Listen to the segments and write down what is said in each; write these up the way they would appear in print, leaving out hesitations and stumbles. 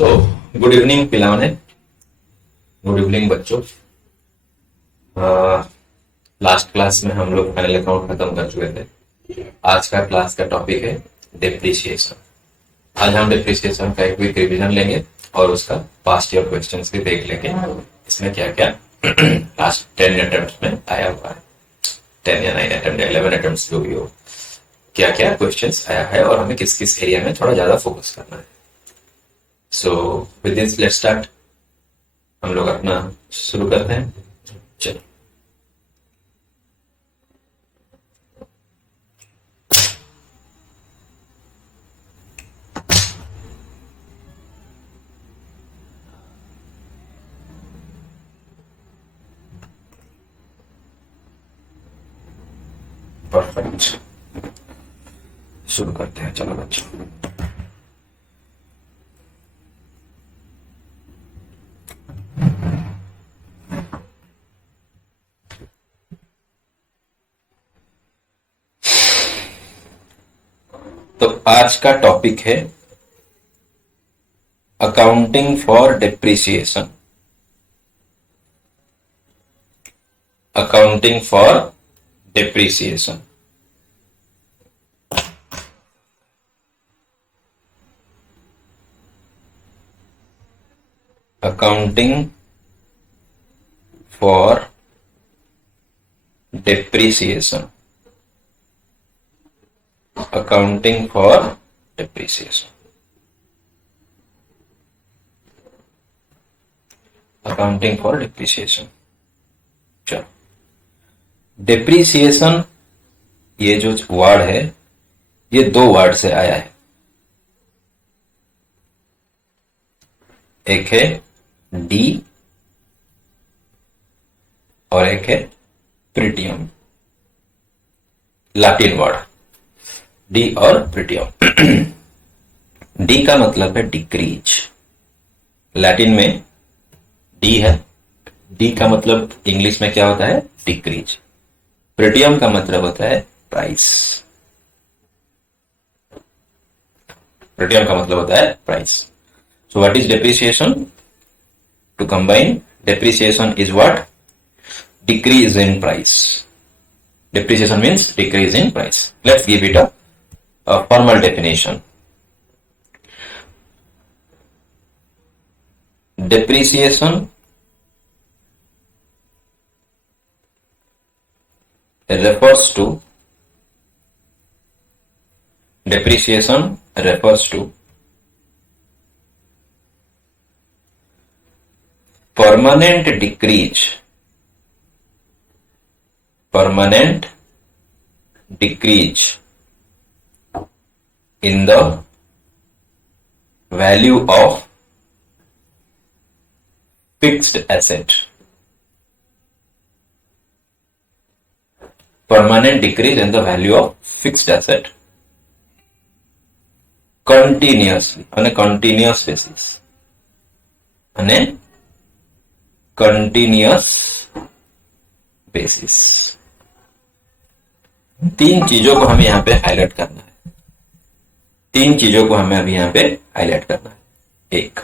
So good evening पिलाने, good evening बच्चों। Last class में हम लोग फाइनल अकाउंट खत्म कर चुके थे। आज का क्लास का टॉपिक है डिप्रिसिएशन। आज हम डिप्रिसिएशन का एक क्विक रिवीजन लेंगे और उसका पास्ट ईयर क्वेश्चंस भी देख लेंगे। इसमें क्या क्या लास्ट 10 अटेम्प्ट में आया हुआ है, 10 या 9 अटेम्प्ट या 11 अटेम्प्ट जो भी हो, क्या क्या क्वेश्चंस आया है और हमें किस किस एरिया में थोड़ा ज्यादा फोकस करना है। So with this let's start. हम लोग अपना शुरू करते हैं। चलो, परफेक्ट, शुरू करते हैं। चलो बच्चों, तो आज का टॉपिक है accounting for depreciation. Accounting for depreciation. Accounting for depreciation. Accounting for depreciation. Accounting for depreciation. चलो, डिप्रिसिएशन ये जो वर्ड है ये दो वर्ड से आया है। एक है डी और एक है प्रीटियम, लैटिन वर्ड डी और प्रीटियम। डी का मतलब है डिक्रीज, लैटिन में डी है। डी का मतलब इंग्लिश में क्या होता है? डिक्रीज। प्रीटियम का मतलब होता है प्राइस। प्रीटियम का मतलब होता है price. So what is depreciation? To combine, depreciation is what? Decrease in price. Depreciation means decrease in price. Let's give it a formal definition. Depreciation refers to permanent decrease in the value of fixed asset. Permanent decrease in the value of fixed asset continuously on a continuous basis. On a continuous basis. तीन चीजों को हमें यहां पे highlight करना है। तीन चीजों को हमें अभी यहां पे हाईलाइट करना है। एक,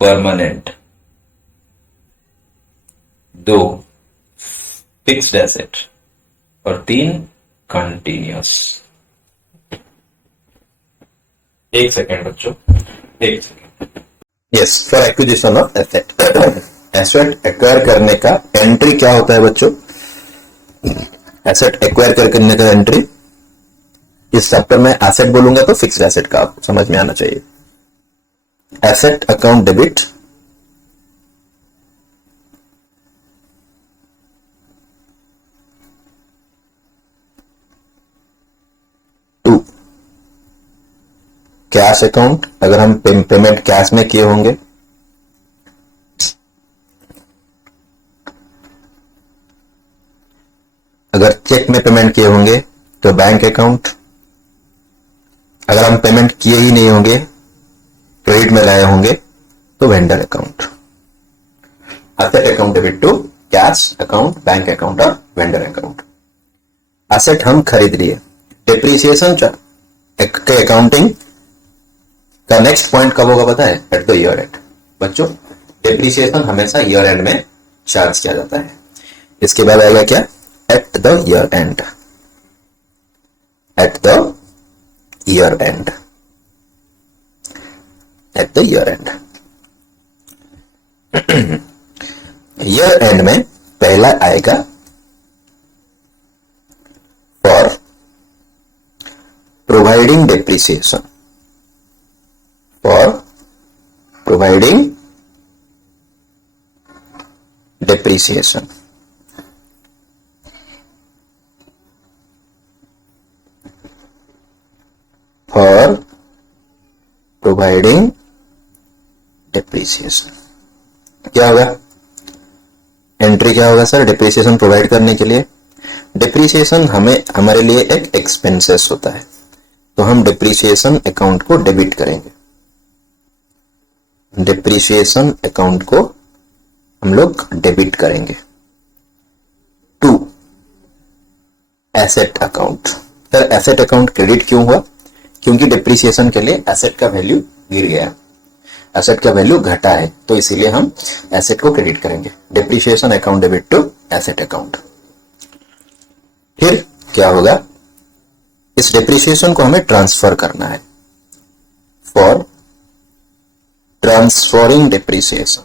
परमानेंट। दो, फिक्स्ड एसेट। और तीन, कंटिन्यूअस। एक सेकेंड बच्चों, एक second. Yes, for acquisition of asset. Asset acquire करने का एंट्री क्या होता है बच्चों? एसेट एक्वायर करने का एंट्री, इस चैप्टर में एसेट बोलूंगा तो फिक्स्ड एसेट का आपको समझ में आना चाहिए। Asset account debit, to cash account, अगर हम पेमेंट कैश में किए होंगे। अगर चेक में पेमेंट किए होंगे तो बैंक अकाउंट। अगर हम पेमेंट किए ही नहीं होंगे, क्रेडिट में लाए होंगे, तो vendor account. Asset account debit to cash account, bank account और वेंडर अकाउंट। एसेट हम खरीद लिए, डिप्रिसिएशन के अकाउंटिंग का नेक्स्ट पॉइंट कब होगा पता है? At the year and. बच्चों डिप्रिसिएशन हमेशा ईयर एंड में चार्ज किया जाता है। इसके बाद आएगा क्या? At the year and. At the year and. At the year and. Year and में पहला आएगा for providing depreciation. For providing depreciation. For providing depreciation क्या होगा? एंट्री क्या होगा सर डिप्रिसिएशन प्रोवाइड करने के लिए? डिप्रिसिएशन हमारे लिए एक एक्सपेंसेस होता है, तो हम डिप्रिसिएशन अकाउंट को डेबिट करेंगे। डिप्रिसिएशन अकाउंट को हम लोग डेबिट करेंगे to asset account. Sir asset account credit क्यों हुआ? क्योंकि डिप्रिसिएशन के लिए एसेट का वैल्यू गिर गया, एसेट का वैल्यू घटा है, तो इसीलिए हम एसेट को क्रेडिट करेंगे। Depreciation account debit to asset account. फिर क्या होगा? इस डिप्रिसिएशन को हमें ट्रांसफर करना है। For transferring depreciation.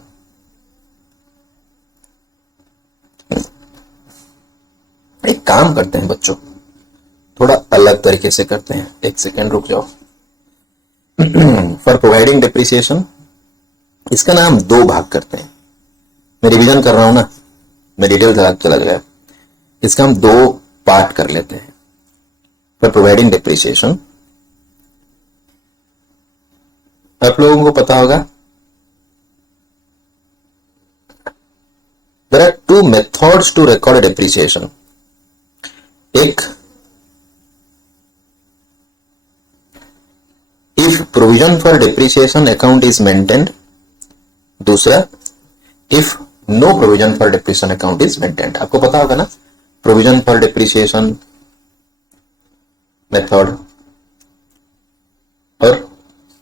एक काम करते हैं बच्चों, थोड़ा अलग तरीके से करते हैं। एक सेकेंड रुक जाओ। फॉर प्रोवाइडिंग डिप्रिसिएशन इसका ना हम दो भाग करते हैं। मैं रिवीजन कर रहा हूं ना, मैं डिटेल चला गया। इसका हम दो पार्ट कर लेते हैं। फॉर प्रोवाइडिंग डिप्रिसिएशन आप लोगों को पता होगा there are two methods to record depreciation. एक if provision for depreciation account is maintained, दूसरा if no provision for depreciation account is maintained. आपको पता होगा ना प्रोविजन फॉर डिप्रिसिएशन मेथड और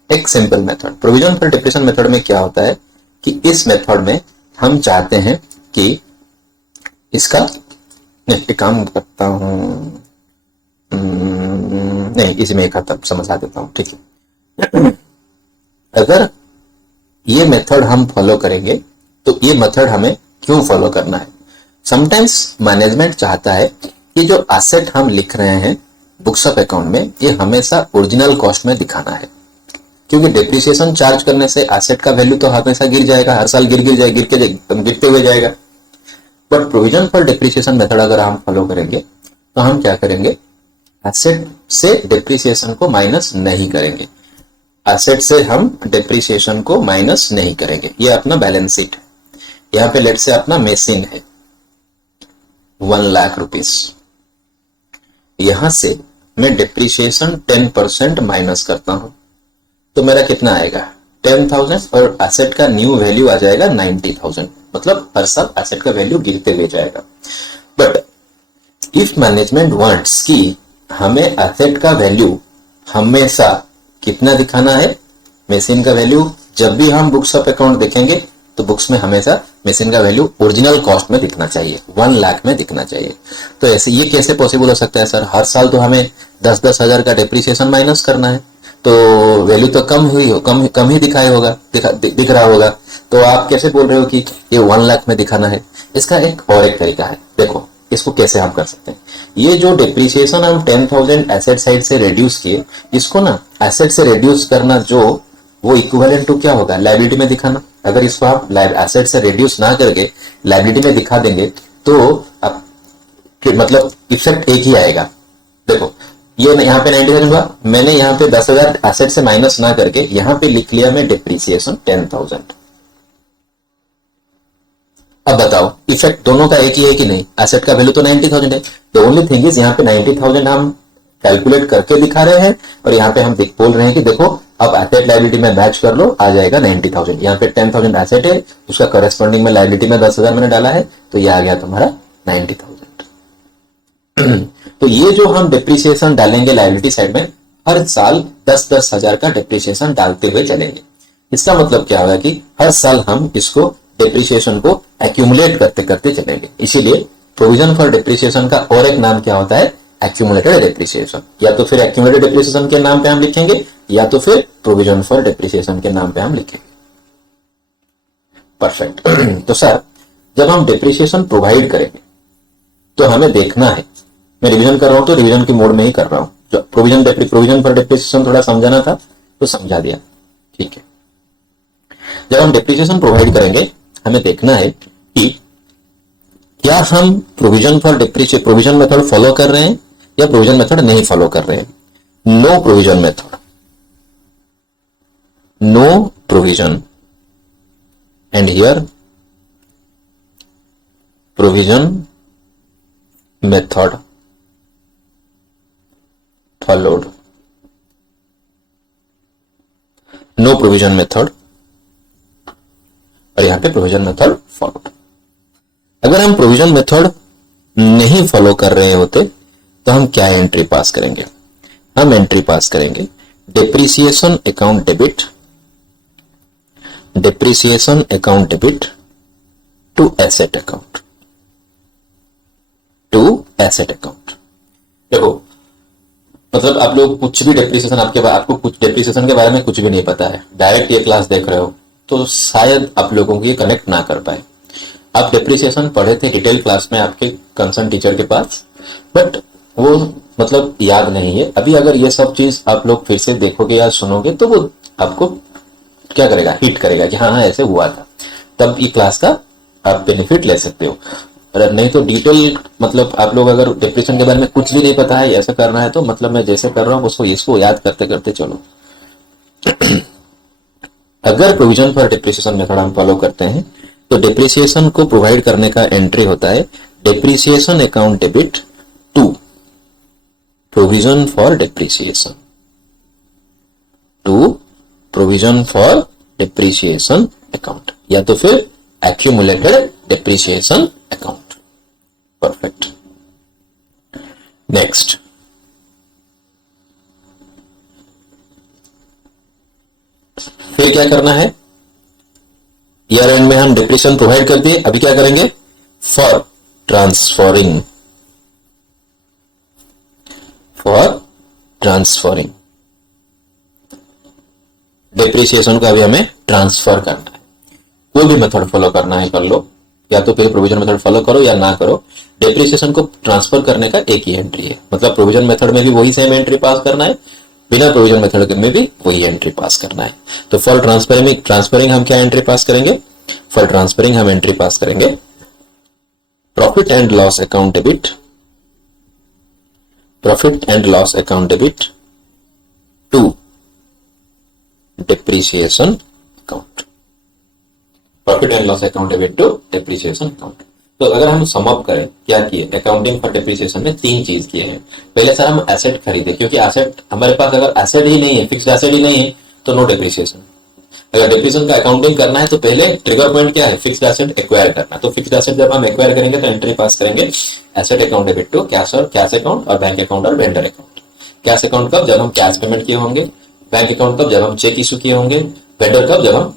एक simple method. Provision for depreciation method में क्या होता है कि इस मेथड में हम चाहते हैं कि इसका नहीं काम करता हूं नहीं इसमें एक खत्म समझा देता हूं, ठीक है। अगर ये मेथड हम फॉलो करेंगे तो ये मेथड हमें क्यों फॉलो करना है? समटाइम्स मैनेजमेंट चाहता है कि जो एसेट हम लिख रहे हैं बुक्स ऑफ अकाउंट में ये हमेशा ओरिजिनल कॉस्ट में दिखाना है, क्योंकि डिप्रिसिएशन चार्ज करने से एसेट का वैल्यू तो हमेशा गिर जाएगा, हर साल गिरते हुए जाएगा। But provision for depreciation method अगर हम फॉलो करेंगे तो हम क्या करेंगे? एसेट से डिप्रिसिएशन को माइनस नहीं करेंगे। एसेट से हम डिप्रिसिएशन को माइनस नहीं करेंगे। ये अपना बैलेंस शीट है। यहाँ पे लेट से अपना मशीन है 1 लाख रुपीस, यहां से मैं डिप्रिसिएशन 10% माइनस करता हूं तो मेरा कितना आएगा? 10,000 और एसेट का न्यू वैल्यू आ जाएगा 90,000। मतलब हर साल एसेट का वैल्यू गिरते हुए जाएगा। बट इफ मैनेजमेंट वांट्स कि हमें एसेट का वैल्यू हमेशा कितना दिखाना है? मशीन का वैल्यू जब भी हम बुक्स ऑफ अकाउंट देखेंगे तो बुक्स में हमेशा मशीन का वैल्यू ओरिजिनल कॉस्ट में दिखना चाहिए, 1 लाख में दिखना चाहिए। तो ऐसे ये कैसे पॉसिबल हो सकता है सर? हर साल तो हमें 10-10 हजार का डिप्रिसिएशन माइनस करना है, तो वैल्यू तो कम ही दिखाई होगा, दिख रहा होगा। तो आप कैसे बोल रहे हो कि ये 1 लाख में दिखाना है? इसका एक और एक तरीका है, देखो इसको कैसे हम कर सकते हैं। ये जो डिप्रिसिएशन हम 10,000 एसेट साइड से रिड्यूस किए, इसको ना एसेट से रिड्यूस करना जो वो इक्विवेलेंट टू क्या होगा? लायबिलिटी में दिखाना। अगर इसको आप एसेट से रिड्यूस ना करके लायबिलिटी में दिखा देंगे तो आप मतलब इफेक्ट एक ही आएगा। देखो ये यहाँ पे 90,000 हुआ, मैंने यहाँ पे 10,000 एसेट से माइनस ना करके यहाँ पे लिख लिया मैं डिप्रिसिएशन 10,000। अब बताओ इफेक्ट दोनों का एक ही है कि नहीं? एसेट का वैल्यू तो 90,000 है। द ओनली थिंग इज यहाँ पे 90,000 हम कैलकुलेट करके दिखा रहे हैं और यहाँ पे हम बोल रहे हैं कि देखो अब एसेट लायबिलिटी में मैच कर लो, आ जाएगा 90,000। यहाँ पे 10,000 एसेट है, उसका करस्पॉन्डिंग में लायबिलिटी में 10,000 मैंने डाला है, तो ये आ गया तुम्हारा 90,000। तो ये जो हम डिप्रिसिएशन डालेंगे लायबिलिटी साइड में, हर साल 10-10 हजार का डिप्रिसिएशन डालते हुए चलेंगे। इसका मतलब क्या होगा कि हर साल हम इसको डिप्रिसिएशन को एक्यूमुलेट करते करते चलेंगे। इसीलिए प्रोविजन फॉर डिप्रिसिएशन का और एक नाम क्या होता है, एक्यूमुलेटेड डिप्रिसिएशन। या तो फिर एक्यूमुलेटेड डिप्रिसिएशन के नाम पे हम लिखेंगे, या तो फिर प्रोविजन फॉर डिप्रिसिएशन के नाम पे हम लिखेंगे। परफेक्ट। तो सर जब हम डिप्रिसिएशन प्रोवाइड करेंगे तो हमें देखना है, मैं रिवीजन कर रहा हूं तो रिवीजन के मोड में ही कर रहा हूं, जो प्रोविजन फॉर डिप्रिसिएशन थोड़ा समझाना था तो समझा दिया, ठीक है। जब हम डिप्रिसिएशन प्रोवाइड करेंगे हमें देखना है कि क्या हम प्रोविजन मेथड फॉलो कर रहे हैं या प्रोविजन मेथड नहीं फॉलो कर रहे हैं। No provision method, no provision and here provision method followed, no provision method और यहां पे प्रोविजन मेथड फॉलोड। अगर हम प्रोविजन मेथड नहीं फॉलो कर रहे होते तो हम क्या एंट्री पास करेंगे, हम एंट्री पास करेंगे depreciation account debit, depreciation account debit to asset account, to asset account. देखो मतलब आप लोग कुछ भी डिप्रिसिएशन आपको कुछ डिप्रिसिएशन के बारे में कुछ भी नहीं पता है, डायरेक्ट ये क्लास देख रहे हो तो शायद आप लोगों को ये कनेक्ट ना कर पाए। आप डिप्रिसिएशन पढ़े थे डिटेल क्लास में आपके कंसर्न टीचर के पास, बट वो मतलब याद नहीं है। अभी अगर ये सब चीज आप लोग फिर से देखोगे या सुनोगे तो वो आपको क्या करेगा, हिट करेगा कि हाँ ऐसे हुआ था, तब ये क्लास का आप बेनिफिट ले सकते हो। और नहीं तो डिटेल मतलब आप लोग अगर डिप्रेशन के बारे में कुछ भी नहीं पता है, ऐसा करना है तो मतलब मैं जैसे कर रहा हूँ उसको इसको याद करते करते चलो। अगर प्रोविजन फॉर डिप्रिसिएशन मेथड हम फॉलो करते हैं तो डिप्रिसिएशन को प्रोवाइड करने का एंट्री होता है depreciation account debit to provision for depreciation, to provision for depreciation account, या तो फिर accumulated depreciation account. Perfect. Next, फिर क्या करना है, ईयर एंड में हम डिप्रिसिएशन प्रोवाइड कर दिए, अभी क्या करेंगे, फॉर ट्रांसफरिंग, डिप्रिसिएशन को अभी हमें ट्रांसफर करना है। कोई भी मेथड फॉलो करना है कर लो, या तो फिर प्रोविजन मेथड फॉलो करो या ना करो, डिप्रिसिएशन को ट्रांसफर करने का एक ही एंट्री है। मतलब प्रोविजन मेथड में भी वही सेम एंट्री पास करना है, बिना प्रोविजन मेथड में भी वही एंट्री पास करना है। तो फॉर ट्रांसफरिंग हम क्या एंट्री पास करेंगे, फॉर ट्रांसफरिंग हम एंट्री पास करेंगे profit and loss account debit, profit and loss account debit to depreciation account, profit and loss account debit to depreciation account. तो अगर हम सम अप करें, क्या किए, अकाउंटिंग फॉर डिप्रिसिएशन में 3 चीज किए हैं। पहले सर हम एसेट खरीदे, क्योंकि एसेट हमारे पास अगर एसेट ही नहीं है, फिक्स्ड एसेट ही नहीं है तो नो डिप्रिसिएशन। अगर डिप्रिसिएशन का अकाउंटिंग करना है तो पहले ट्रिगर पॉइंट क्या है, फिक्स्ड एसेट एक्वायर करना। तो फिक्स्ड एसेट जब हम एक्वायर करेंगे तो एंट्री पास करेंगे asset account debit to cash account और बैंक अकाउंट और वेंडर अकाउंट। कैश अकाउंट कब, जब हम कैश पेमेंट किए होंगे, बैंक अकाउंट कब, जब हम चेक इशू किए होंगे, वेंडर कब, जब हम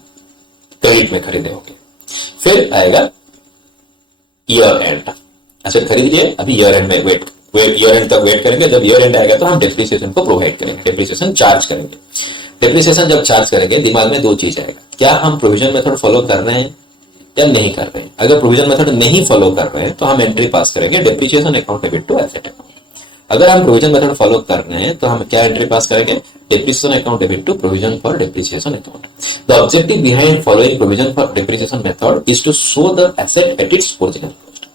क्रेडिट में खरीदे होंगे। फिर आएगा ईयर एंड, एसेट खरीद लिए, अभी ईयर एंड में ईयर एंड तक वेट करेंगे। जब ईयर एंड आएगा तो हम डिप्रिसिएशन को प्रोवाइड करेंगे, डिप्रिसिएशन चार्ज करेंगे। डिप्रिसिएशन जब चार्ज करेंगे दिमाग में 2 चीज आएगा, क्या हम प्रोविजन मेथड फॉलो कर रहे हैं या नहीं कर रहे हैं। अगर प्रोविजन मेथड नहीं फॉलो कर रहे हैं तो हम एंट्री पास करेंगे depreciation account debit to asset account. अगर हम प्रोविजन मेथड फॉलो कर रहे हैं तो हम क्या एंट्री पास करेंगे, depreciation account debit to provision for depreciation account. The objective behind following provision for depreciation method is to show the asset at its original cost.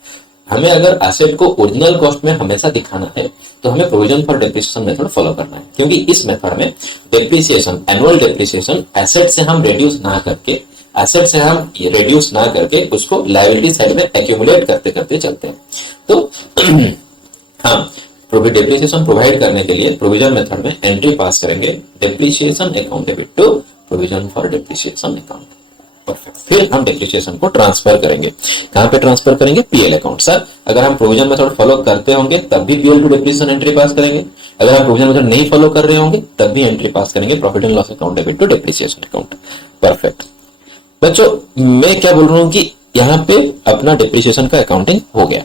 हमें अगर एसेट को ओरिजिनल कॉस्ट में हमेशा दिखाना है तो हमें provision for depreciation method follow करना है, क्योंकि इस मेथड में डिप्रिसिएशन, एनुअल डिप्रिसिएशन एसेट से हम रिड्यूस ना करके उसको लायबिलिटी साइड में एक्यूमुलेट करते करते चलते हैं। तो हम डिप्रिसिएशन प्रोवाइड करने के लिए प्रोविजन मेथड में एंट्री पास करेंगे depreciation account debit to provision for depreciation account. Perfect. फिर हम डेप्रिसिएशन को ट्रांसफर करेंगे। कहां पे ट्रांसफर करेंगे? PL account. सर अगर हम प्रोविजन मेथड फॉलो करते होंगे तब भी P L to depreciation entry pass करेंगे, अगर हम प्रोविजन मेथड नहीं फॉलो कर रहे होंगे तब भी एंट्री पास करेंगे profit and loss account debit to depreciation account. Perfect. बच्चों मैं क्या बोल रहा हूं कि यहां पे अपना डेप्रिसिएशन का अकाउंटिंग हो गया,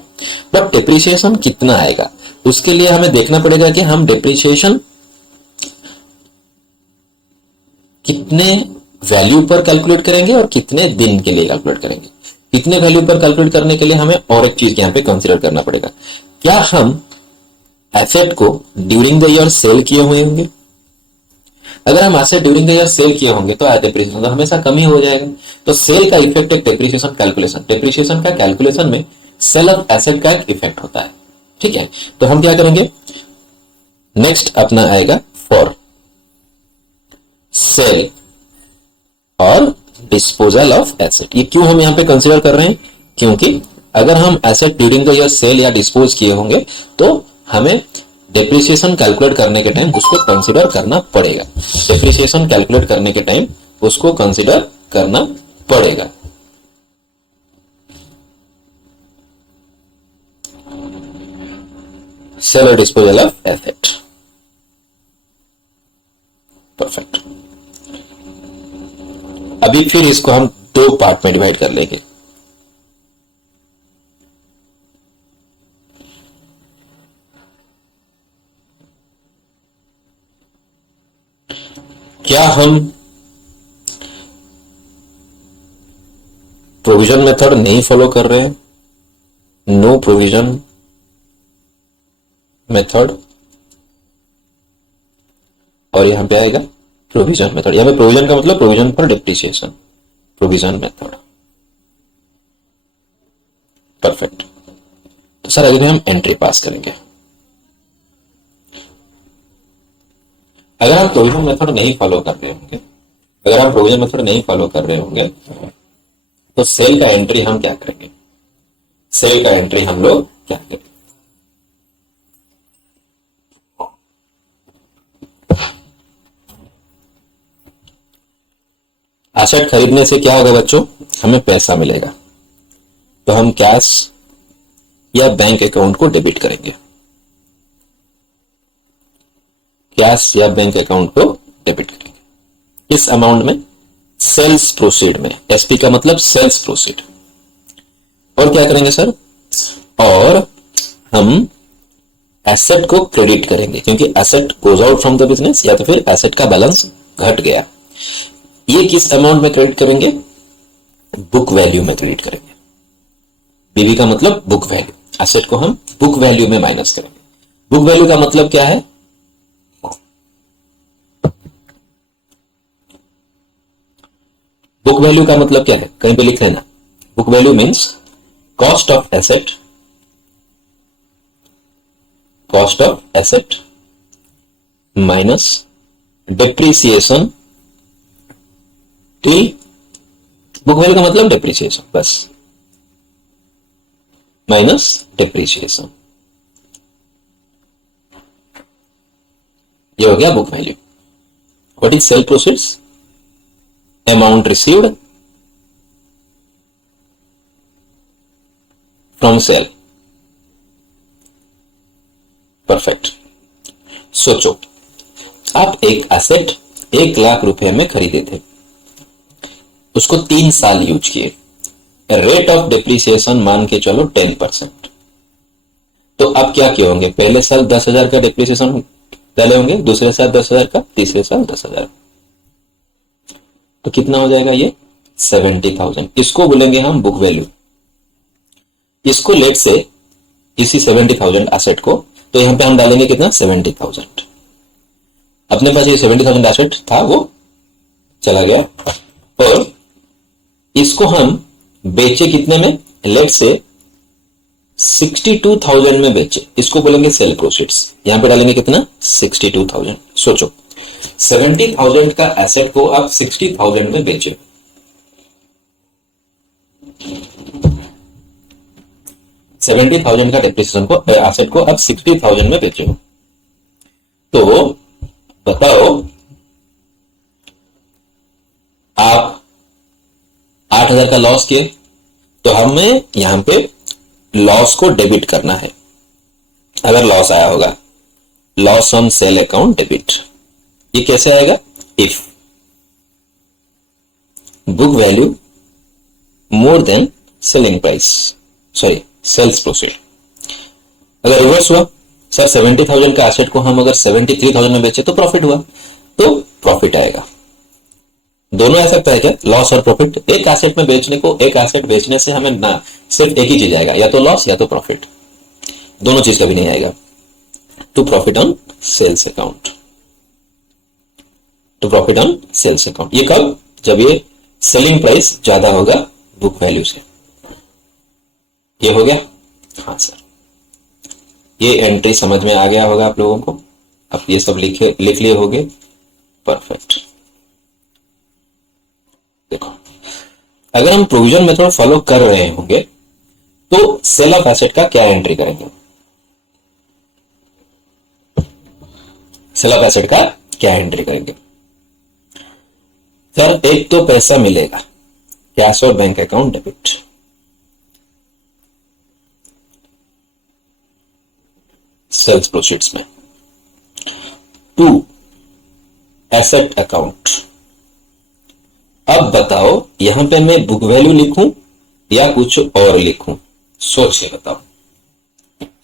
बट डेप्रिसिएशन कितना आएगा उसके लिए हमें देखना पड़ेगा कि हम डेप्रिसिएशन कितने वैल्यू पर कैलकुलेट करेंगे और कितने दिन के लिए कैलकुलेट करेंगे। कितने वैल्यू पर कैलकुलेट करने के लिए हमें और एक चीज यहां पे कंसीडर करना पड़ेगा, क्या हम एसेट को ड्यूरिंग द ईयर सेल किए हुए होंगे। अगर हम asset during the year cell किए होंगे तो डेप्रिसिएशन हमेशा कम ही हो जाएगा। तो सेल का इफेक्ट एक डेप्रिसिएशन कैलकुलेशन, डेप्रिसिएशन का कैलकुलेशन में सेल ऑफ एसेट का एक इफेक्ट होता है। ठीक है, तो हम क्या करेंगे, नेक्स्ट अपना आएगा फॉर सेल और डिस्पोजल ऑफ एसेट। ये क्यों हम यहां पे कंसीडर कर रहे हैं, क्योंकि अगर हम asset during the year cell या डिस्पोज किए होंगे तो हमें डेप्रिसिएशन कैलकुलेट करने के टाइम उसको कंसीडर करना पड़ेगा। डेप्रिसिएशन कैलकुलेट करने के टाइम उसको कंसीडर करना पड़ेगा। सेल और डिस्पोजल ऑफ एसेट। परफेक्ट। अभी फिर इसको हम दो पार्ट में डिवाइड कर लेंगे। क्या हम प्रोविजन मेथड नहीं फॉलो कर रहे हैं, नो प्रोविजन मेथड, और यहां पे आएगा प्रोविजन मेथड। यहां पे प्रोविजन का मतलब प्रोविजन पर डेप्रिसिएशन, प्रोविजन मेथड। परफेक्ट। तो सर अगले हम एंट्री पास करेंगे। अगर हम प्रोविजन मेथड नहीं फॉलो कर रहे होंगे, अगर हम प्रोविजन मेथड नहीं फॉलो कर रहे होंगे तो सेल का एंट्री हम क्या करेंगे, सेल का एंट्री हम लोग क्या करेंगे, एसेट खरीदने से क्या होगा बच्चों, हमें पैसा मिलेगा, तो हम कैश या बैंक अकाउंट को डेबिट करेंगे, कैश या बैंक अकाउंट को डेबिट करेंगे। इस अमाउंट में सेल्स प्रोसीड में, एसपी का मतलब सेल्स प्रोसीड। और क्या करेंगे सर, और हम एसेट को क्रेडिट करेंगे, क्योंकि asset goes out from the business या तो फिर एसेट का बैलेंस घट गया। ये किस अमाउंट में क्रेडिट करेंगे, बुक वैल्यू में क्रेडिट करेंगे। बीवी का मतलब बुक वैल्यू, एसेट को हम बुक वैल्यू में माइनस करेंगे। बुक वैल्यू का मतलब क्या है, बुक वैल्यू का मतलब क्या है, कहीं पे लिख लेना। Book value means cost of asset, cost of asset minus depreciation till, book value का मतलब डेप्रिसिएशन बस, माइनस डेप्रिसिएशन, ये हो गया book value. What is sale proceeds, amount received from sale। Perfect. सोचो आप एक एसेट 1 लाख रुपए में खरीदे थे, उसको 3 साल यूज किए, रेट ऑफ डेप्रिसिएशन मान के चलो 10%। तो अब क्या किए होंगे, पहले साल 10,000 का डेप्रिसिएशन डाले होंगे, दूसरे साल 10,000 का, तीसरे साल 10,000, तो कितना हो जाएगा ये 70,000। इसको बोलेंगे हम बुक वैल्यू। इसको लेट से इसी 70,000 एसेट को, तो यहां पे हम डालेंगे कितना 70,000। अपने पास ये 70,000 एसेट था वो चला गया, और इसको हम बेचे कितने में, लेट से 62,000 में बेचे, इसको बोलेंगे सेल प्रोसीड्स। यहां पे डालेंगे कितना 62,000। सोचो 70,000 का एसेट को आप 60,000 में बेचे, 70,000 का डेप्रिसिएशन को एसेट को आप 60,000 में बेचे हो, तो बताओ आप 20,000 का लॉस किए तो हमें यहां पे लॉस को डेबिट करना है। अगर लॉस आया होगा, loss on sale account debit, ये कैसे आएगा? If book value more than selling price, sorry sales proceed. अगर रिवर्स हुआ, सर 70,000 का एसेट को हम अगर 73,000 में बेचे तो प्रॉफिट हुआ, तो प्रॉफिट आएगा। दोनों आ सकता है क्या, लॉस और प्रॉफिट? एक एसेट में बेचने को, एक एसेट बेचने से हमें ना सिर्फ एक ही चीज आएगा, या तो लॉस या तो प्रॉफिट, दोनों चीज कभी नहीं आएगा। To profit on sales account, to profit on sales account. ये कब? जब ये सेलिंग प्राइस ज्यादा होगा बुक वैल्यू से। ये हो गया? हाँ सर, ये एंट्री समझ में आ गया होगा आप लोगों को। अब ये सब लिख लिए होगे, परफेक्ट। देखो, अगर हम प्रोविजन मेथड फॉलो कर रहे होंगे तो सेल ऑफ एसेट का क्या एंट्री करेंगे? सेल ऑफ एसेट का क्या एंट्री करेंगे? सर एक तो पैसा मिलेगा, कैश और bank account debit, sales proceeds में। To, asset account. अब बताओ यहां पे मैं बुक वैल्यू लिखूं या कुछ और लिखूं? सोच के बताओ,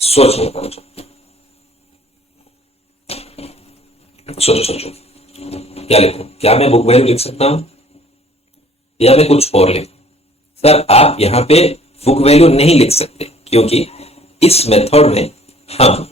सोच के बताओ, सोचो क्या लिखूं? क्या मैं बुक वैल्यू लिख सकता हूं या मैं कुछ और लिखूं? सर आप यहां पे बुक वैल्यू नहीं लिख सकते, क्योंकि इस मेथड में हम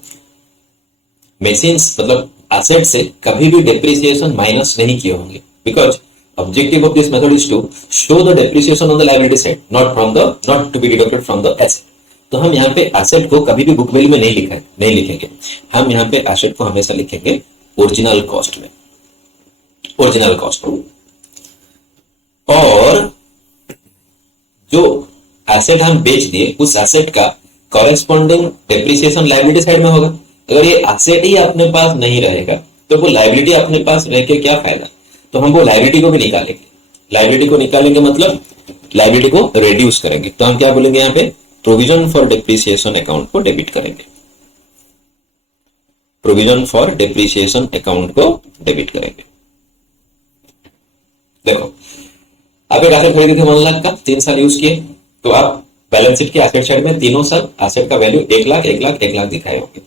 मशीन्स मतलब एसेट से कभी भी डेप्रिसिएशन माइनस नहीं किए होंगे, because objective of this method is to show the depreciation on the liability side, not to be deducted from the asset. तो हम यहाँ पे एसेट को कभी भी बुक वैल्यू में नहीं लिखेंगे। हम यहाँ पे एसेट को हमेशा लिखेंगे ओरिजिनल कॉस्ट में, ओरिजिनल कॉस्ट। और जो एसेट हम बेच दिए उस एसेट का कॉरेस्पॉन्डिंग डेप्रिसिएशन लायबिलिटी साइड में होगा। अगर ये एसेट ही अपने पास नहीं रहेगा तो वो लायबिलिटी अपने पास रह के क्या फायदा? तो हम वो लायबिलिटी को भी निकालेंगे। लायबिलिटी को निकालेंगे मतलब लायबिलिटी को रिड्यूस करेंगे। तो हम क्या बोलेंगे यहाँ पे? प्रोविजन फॉर डेप्रिसिएशन अकाउंट को डेबिट करेंगे, प्रोविजन फॉर डेप्रिसिएशन अकाउंट को डेबिट करेंगे। देखो, आप एक एसेट खरीदे थे 1 लाख का, 3 साल यूज किए, तो आप बैलेंस शीट के एसेट साइड में तीनों साल एसेट का वैल्यू 1 लाख 1 लाख 1 लाख दिखाए होंगे,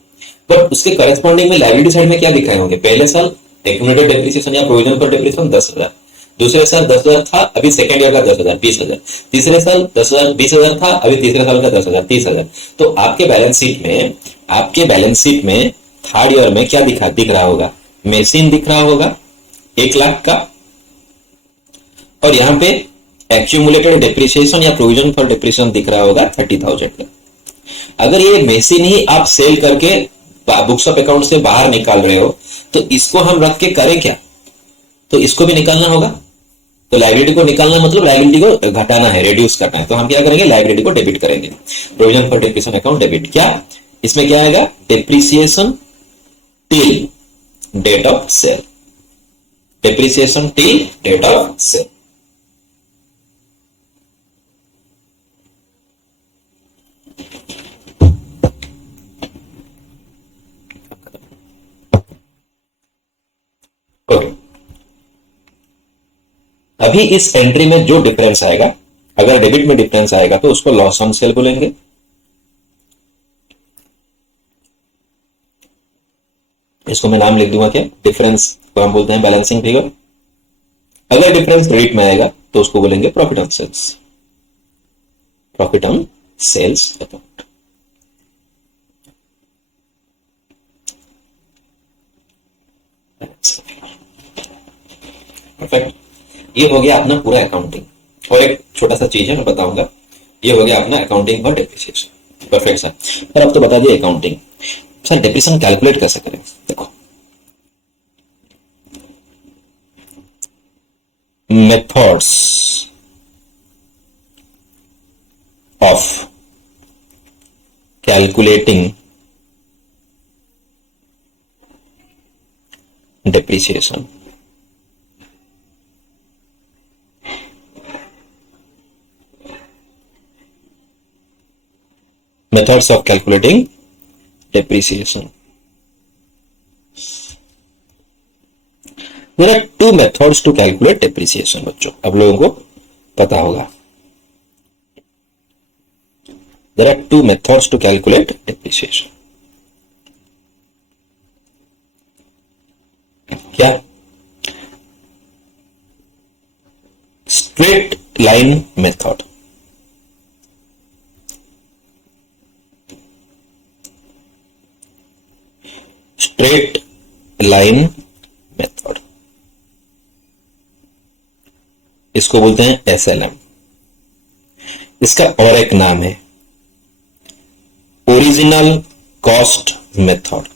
बट उसके करेस्पॉन्डिंग में लायबिलिटी साइड में क्या दिखाए होंगे? पहले साल एक्यूमुलेटेड डेप्रिसिएशन या प्रोविजन फॉर डेप्रिसिएशन 10,000, दूसरे साल 10,000 था, अभी सेकंड ईयर का 10,000 20,000, तीसरे साल 10,000 20,000 था, अभी तीसरे साल का 10,000 30,000। तो आपके बैलेंस शीट में थर्ड ईयर में क्या दिख रहा होगा? मशीन दिख रहा होगा 1 लाख का, और यहां पे एक्यूमुलेटेड डेप्रिसिएशन या प्रोविजन फॉर डेप्रिसिएशन दिख रहा होगा 30,000 का। अगर ये मशीन ही आप सेल करके बुक्स ऑफ अकाउंट से बाहर निकाल रहे हो तो इसको हम रख के करें क्या? तो इसको भी निकालना होगा। तो लायबिलिटी को निकालना मतलब लायबिलिटी को घटाना है, रिड्यूस करना है। तो हम क्या करेंगे? लायबिलिटी को डेबिट करेंगे, provision for depreciation account debit. क्या इसमें क्या आएगा? Depreciation till date of sale, depreciation till date of sale. Okay, अभी इस एंट्री में जो डिफरेंस आएगा, अगर डेबिट में डिफरेंस आएगा तो उसको लॉस ऑन सेल बोलेंगे। इसको मैं नाम लिख दूंगा क्या? डिफरेंस को हम बोलते हैं बैलेंसिंग फिगर। अगर डिफरेंस क्रेडिट में आएगा तो उसको बोलेंगे profit on sales, profit on sales account. Perfect, ये हो गया अपना पूरा अकाउंटिंग। और एक छोटा सा चीज है मैं बताऊंगा, ये हो गया अपना accounting for depreciation. Perfect sir. Sir अब तो बता दिए अकाउंटिंग, सर डेप्रिसिएशन कैलकुलेट कैसे करें? देखो, methods of calculating depreciation. methods of calculating depreciation. There are two methods to calculate depreciation बच्चों, अब लोगों को पता होगा. There are two methods to calculate depreciation. क्या? Straight line method. Straight line method, इसको बोलते हैं SLM. इसका और एक नाम है ओरिजिनल कॉस्ट मेथड.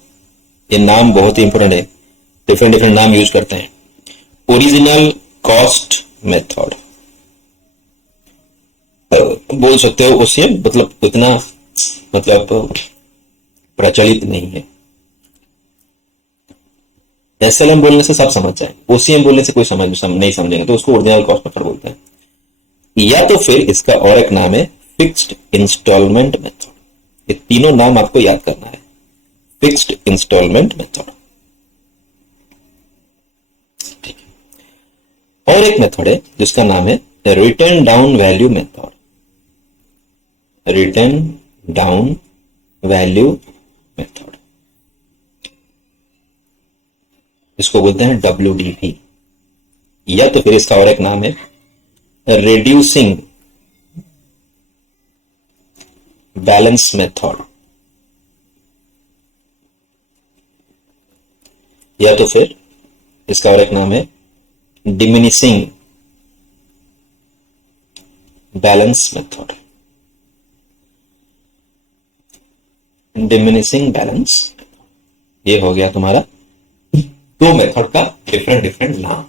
ये नाम बहुत ही इंपॉर्टेंट है, डिफरेंट नाम यूज करते हैं. ओरिजिनल कॉस्ट मेथड बोल सकते हो. ओसीएम मतलब उतना प्रचलित नहीं है. एसएलएम बोलने से सब समझ जाए, ओसीएम बोलने से कोई नहीं समझेंगे, तो उसको ओरिजिनल कॉस्ट मेथड बोलते हैं. या तो फिर इसका और एक नाम है फिक्स्ड इंस्टॉलमेंट मेथड. ये तीनों नाम आपको याद करना है. Fixed installment method. और एक मेथड है जिसका नाम है written down value method. Written down value method, इसको बोलते हैं WDV. या तो फिर इसका और एक नाम है रिड्यूसिंग बैलेंस मेथड. या तो फिर इसका और एक नाम है diminishing balance method. Diminishing balance, ये हो गया तुम्हारा दो मेथड का डिफरेंट नाम.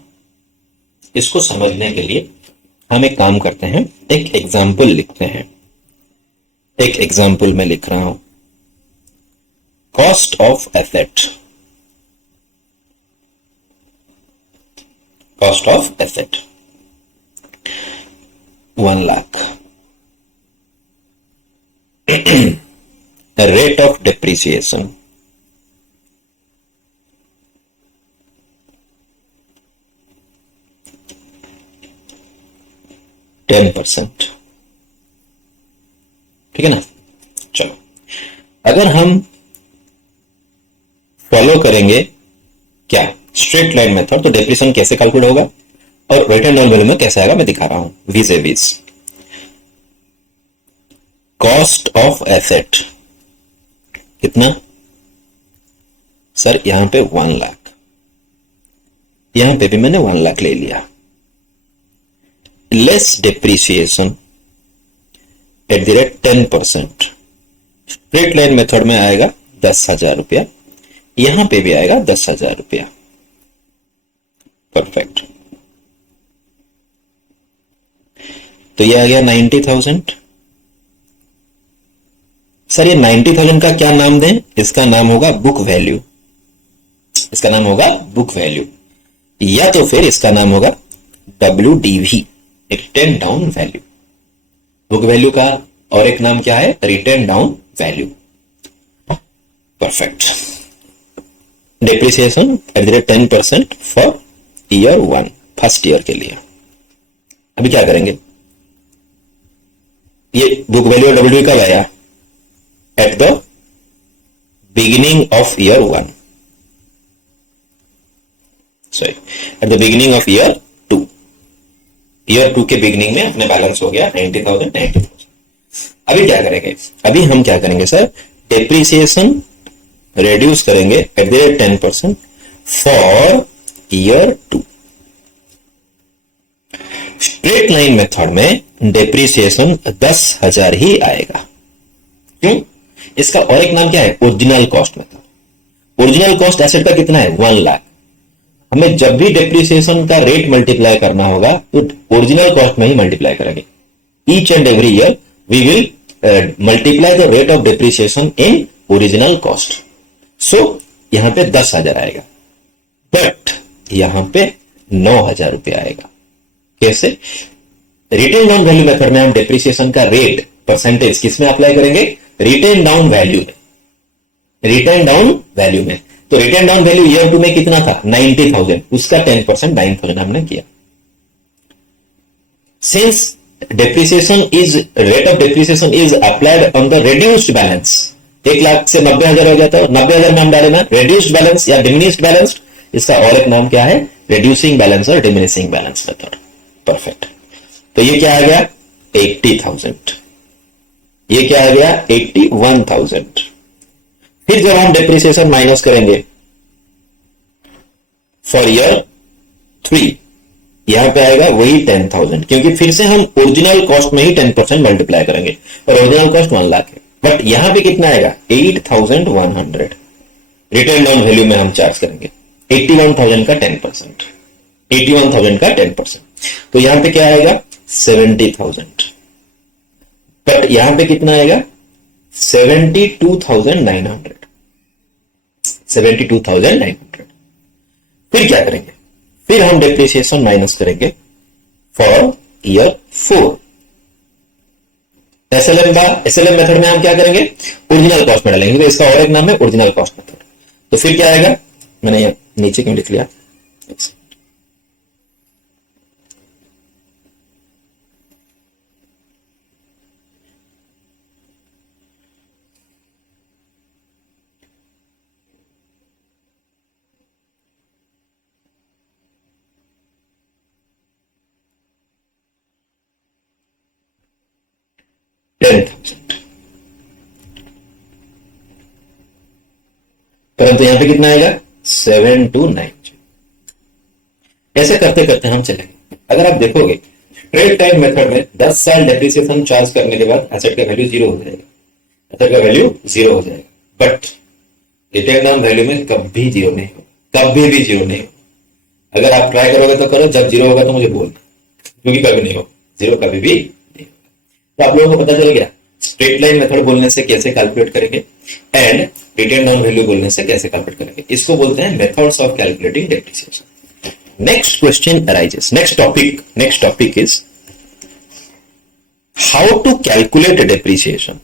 इसको समझने के लिए हम एक काम करते हैं, एक एग्जाम्पल लिखते हैं. एक एग्जाम्पल में लिख रहा हूं cost of asset. Cost of asset 1 lakh. Rate of depreciation 10%. ठीक है ना. चलो, अगर हम फॉलो करेंगे क्या स्ट्रेट लाइन मेथड, तो डेप्रिसिएशन कैसे कैलकुलेट होगा और रिटर्न डाउन वैल्यू में कैसे आएगा मैं दिखा रहा हूं. विज ए विज कॉस्ट ऑफ एसेट कितना सर, यहां पे 1 लाख, यहां पे भी मैंने 1 लाख ले लिया. Less depreciation at the rate 10%. Straight line method में आएगा 10,000 रुपया, यहां पे भी आएगा 10,000 रुपया. परफेक्ट. तो ये आ गया 90,000. सर ये 90,000 का क्या नाम दें? इसका नाम होगा बुक वैल्यू. इसका नाम होगा बुक वैल्यू, या तो फिर इसका नाम होगा WDV, return down value. Book value का और एक नाम क्या है? Written down value. Perfect. Depreciation at the rate 10% for year 1, first year के लिए. अभी क्या करेंगे, ये बुक वैल्यू और WDV कब आया? At the beginning of year 1, sorry at the beginning of year 2. Year 2 के बिगिनिंग में अपने बैलेंस हो गया 90,000. अभी क्या करेंगे? अभी हम क्या करेंगे सर, डेप्रिसिएशन रेड्यूस करेंगे at the rate 10% for year 2. Straight line method में डेप्रिसिएशन 10,000 ही आएगा. क्यों? इसका और एक नाम क्या है? Original cost method. Original cost asset का कितना है? 1 लाख. हमें जब भी डेप्रिसिएशन का रेट मल्टीप्लाई करना होगा तो ओरिजिनल कॉस्ट में ही मल्टीप्लाई करेंगे. Each and every year we will multiply the rate of depreciation in original cost. So यहां पे 10,000 आएगा, बट यहां पे 9,000 रुपया आएगा. कैसे? रिटर्न डाउन वैल्यू मेथड में हम डेप्रिसिएशन का रेट परसेंटेज किस में अप्लाई करेंगे? रिटेन डाउन वैल्यू में, रिटेन डाउन वैल्यू में। तो रिटेन डाउन वैल्यू ईयर 2 में कितना था 90,000, उसका 10% 9,000 हमने किया। Since depreciation is rate of depreciation is applied on the reduced balance, 1,00,000 से 90,000 हो जाता है, 90,000 में हम डाले ना reduced balance या diminished balance, इसका और एक नाम क्या है reducing balance और diminishing balance मेथड। परफेक्ट। तो ये क्या आ गया 80,000, ये क्या आ गया 81,000। फिर जब हम डेप्रिसिएशन माइनस करेंगे फॉर ईयर 3, यहां पे आएगा वही 10,000, क्योंकि फिर से हम ओरिजिनल कॉस्ट में ही 10% मल्टीप्लाई करेंगे और ओरिजिनल कॉस्ट 1 लाख है। बट यहां पे कितना आएगा 8,100, रिटर्न डाउन वैल्यू में हम चार्ज करेंगे 81,000 का 10%, 81,000 का 10%। तो यहां पे क्या आएगा 70,000, बट यहां पे कितना आएगा 72,900, 72,900। फिर क्या करेंगे, फिर हम डेप्रिसिएशन माइनस करेंगे फॉर ईयर 4। एसएलएम मेथड में हम क्या करेंगे ओरिजिनल कॉस्ट में डालेंगे, तो इसका और एक नाम है ओरिजिनल कॉस्ट मेथड। तो फिर क्या आएगा, मैंने ये नीचे क्यों लिख लिया, परंतु यहां पे कितना आएगा 7,290। ऐसे करते करते हम चलेंगे। अगर आप देखोगे स्ट्रेट टाइम मेथड में 10 साल डेप्रिसिएशन चार्ज करने के बाद एसेट का वैल्यू 0 हो जाएगा, एसेट का वैल्यू 0 हो जाएगा। बट रिटेन डाउन वैल्यू में कभी 0 नहीं होगा, कभी भी 0 नहीं होगा। अगर आप ट्राई करोगे तो करो, जब 0 होगा तो मुझे बोल, क्योंकि कभी नहीं होगा 0, कभी भी नहीं होगा। तो आप लोगों को पता चल गया स्ट्रेट लाइन मेथड बोलने से कैसे कैलकुलेट करेंगे एंड रिटेन डाउन वैल्यू बोलने से कैसे कैलकुलेट करेंगे। इसको बोलते हैं methods of calculating depreciation. Next question arises, next topic is how to calculate depreciation.